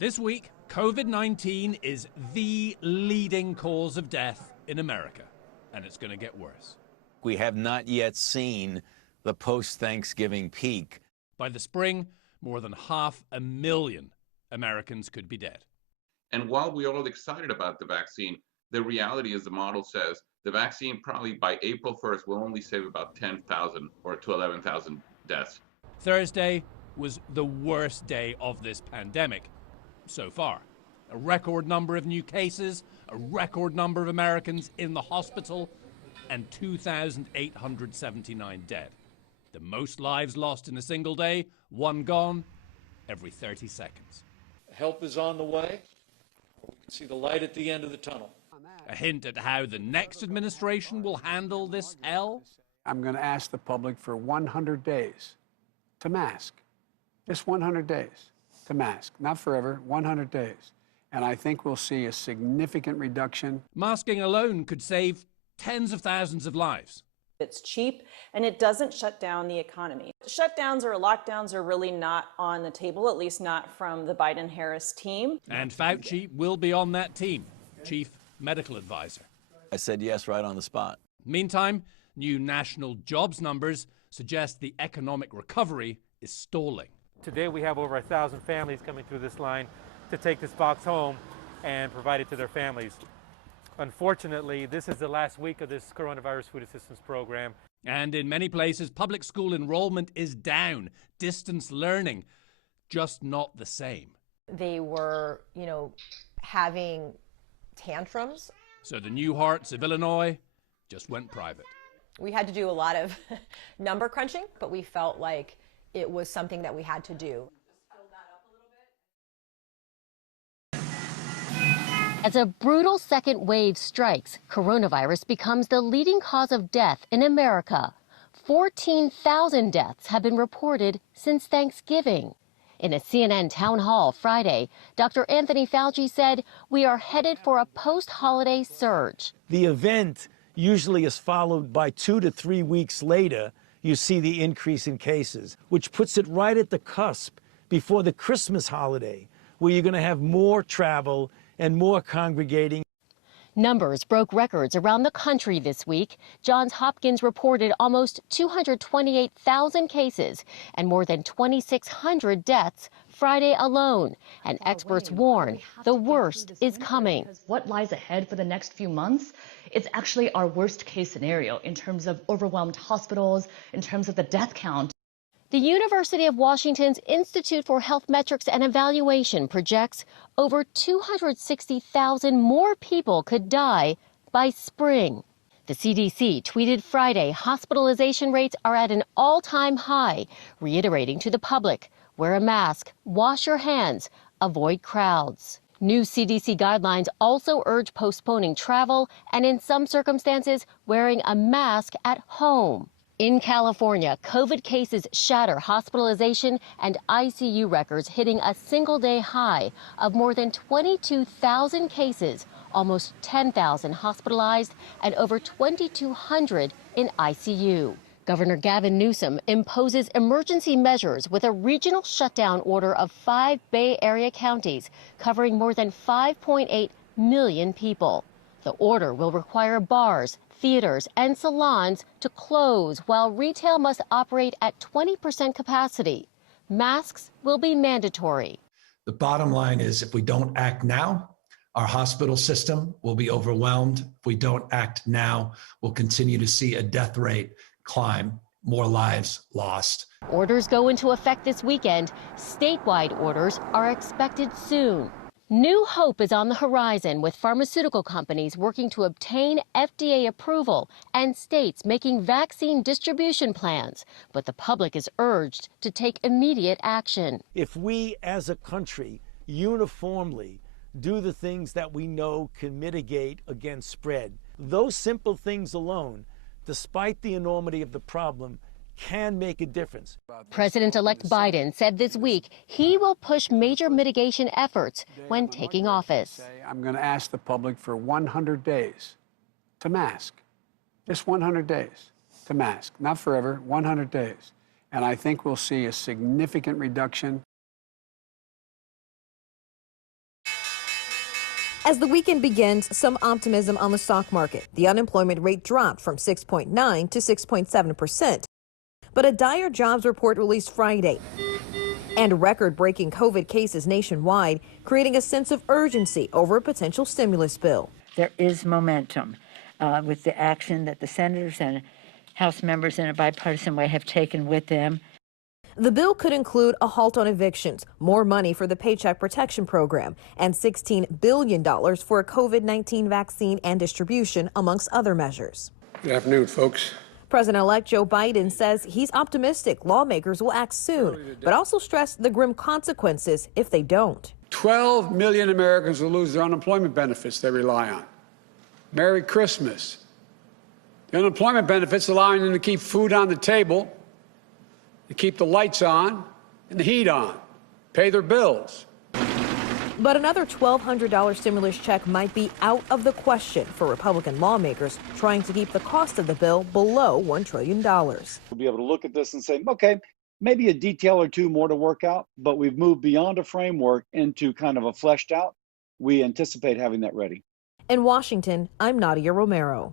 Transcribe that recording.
This week, COVID-19 is the leading cause of death in America, and it's going to get worse. We have not yet seen the post-Thanksgiving peak. By the spring, more than 500,000 Americans could be dead. And while we're all excited about the vaccine, the reality is the model says the vaccine probably by April 1st will only save about 10,000 or to 11,000 deaths. Thursday was the worst day of this pandemic so far. A record number of new cases, a record number of Americans in the hospital, and 2,879 dead. The most lives lost in a single day, one gone every 30 seconds. Help is on the way. We can see the light at the end of the tunnel. A hint at how the next administration will handle this hell? I'm going to ask the public for 100 days to mask. Just 100 days to mask. Not forever, 100 days. And I think we'll see a significant reduction. Masking alone could save tens of thousands of lives. It's cheap and it doesn't shut down the economy. Shutdowns or lockdowns are really not on the table, at least not from the Biden-Harris team. And Fauci will be on that team, chief medical advisor. I said yes right on the spot. Meantime, new national jobs numbers suggest the economic recovery is stalling. Today we have over 1,000 families coming through this line to take this box home and provide it to their families. Unfortunately, this is the last week of this coronavirus food assistance program. And in many places, public school enrollment is down. Distance learning, just not the same. They were, having tantrums. So the New Hearts of Illinois just went private. We had to do a lot of number crunching, but we felt like it was something that we had to do. As a brutal second wave strikes, coronavirus becomes the leading cause of death in America. 14,000 deaths have been reported since Thanksgiving. In a CNN town hall Friday, Dr. Anthony Fauci said, "We are headed for a post-holiday surge." The event usually is followed by 2 to 3 weeks later, you see the increase in cases, which puts it right at the cusp before the Christmas holiday, where you're going to have more travel and more congregating. Numbers broke records around the country this week. Johns Hopkins reported almost 228,000 cases and more than 2,600 deaths Friday alone. And experts warn the worst is coming. What lies ahead for the next few months? It's actually our worst case scenario in terms of overwhelmed hospitals, in terms of the death count. The University of Washington's Institute for Health Metrics and Evaluation projects over 260,000 more people could die by spring. The CDC tweeted Friday hospitalization rates are at an all-time high, reiterating to the public, wear a mask, wash your hands, avoid crowds. New CDC guidelines also urge postponing travel and, in some circumstances, wearing a mask at home. In California, COVID cases shatter hospitalization and ICU records, hitting a single-day high of more than 22,000 cases, almost 10,000 hospitalized, and over 2,200 in ICU. Governor Gavin Newsom imposes emergency measures with a regional shutdown order of 5 Bay Area counties, covering more than 5.8 million people. The order will require bars, theaters, and salons to close, while retail must operate at 20% capacity. Masks will be mandatory. The bottom line is, if we don't act now, our hospital system will be overwhelmed. If we don't act now, we'll continue to see a death rate climb, more lives lost. Orders go into effect this weekend. Statewide orders are expected soon. New hope is on the horizon, with pharmaceutical companies working to obtain FDA approval and states making vaccine distribution plans. But the public is urged to take immediate action. If we as a country uniformly do the things that we know can mitigate against spread, those simple things alone, despite the enormity of the problem, can make a difference. President-elect Biden said this week he will push major mitigation efforts when taking office. I'm going to ask the public for 100 days to mask. Just 100 days to mask. Not forever, 100 days. And I think we'll see a significant reduction As the weekend begins, some optimism on the stock market. The unemployment rate dropped from 6.9 to 6.7%. But a dire jobs report released Friday and record-breaking COVID cases nationwide, creating a sense of urgency over a potential stimulus bill. There is momentum with the action that the senators and House members in a bipartisan way have taken with them. The bill could include a halt on evictions, more money for the Paycheck Protection Program, and $16 billion for a COVID-19 vaccine and distribution, amongst other measures. Good afternoon, folks. President-elect Joe Biden says he's optimistic lawmakers will act soon, but also stressed the grim consequences if they don't. 12 million Americans will lose their unemployment benefits they rely on. Merry Christmas. The unemployment benefits allowing them to keep food on the table, to keep the lights on and the heat on, pay their bills. But another $1,200 stimulus check might be out of the question for Republican lawmakers trying to keep the cost of the bill below $1 trillion. We'll be able to look at this and say, okay, maybe a detail or two more to work out, but we've moved beyond a framework into kind of a fleshed out. We anticipate having that ready. In Washington, I'm Nadia Romero.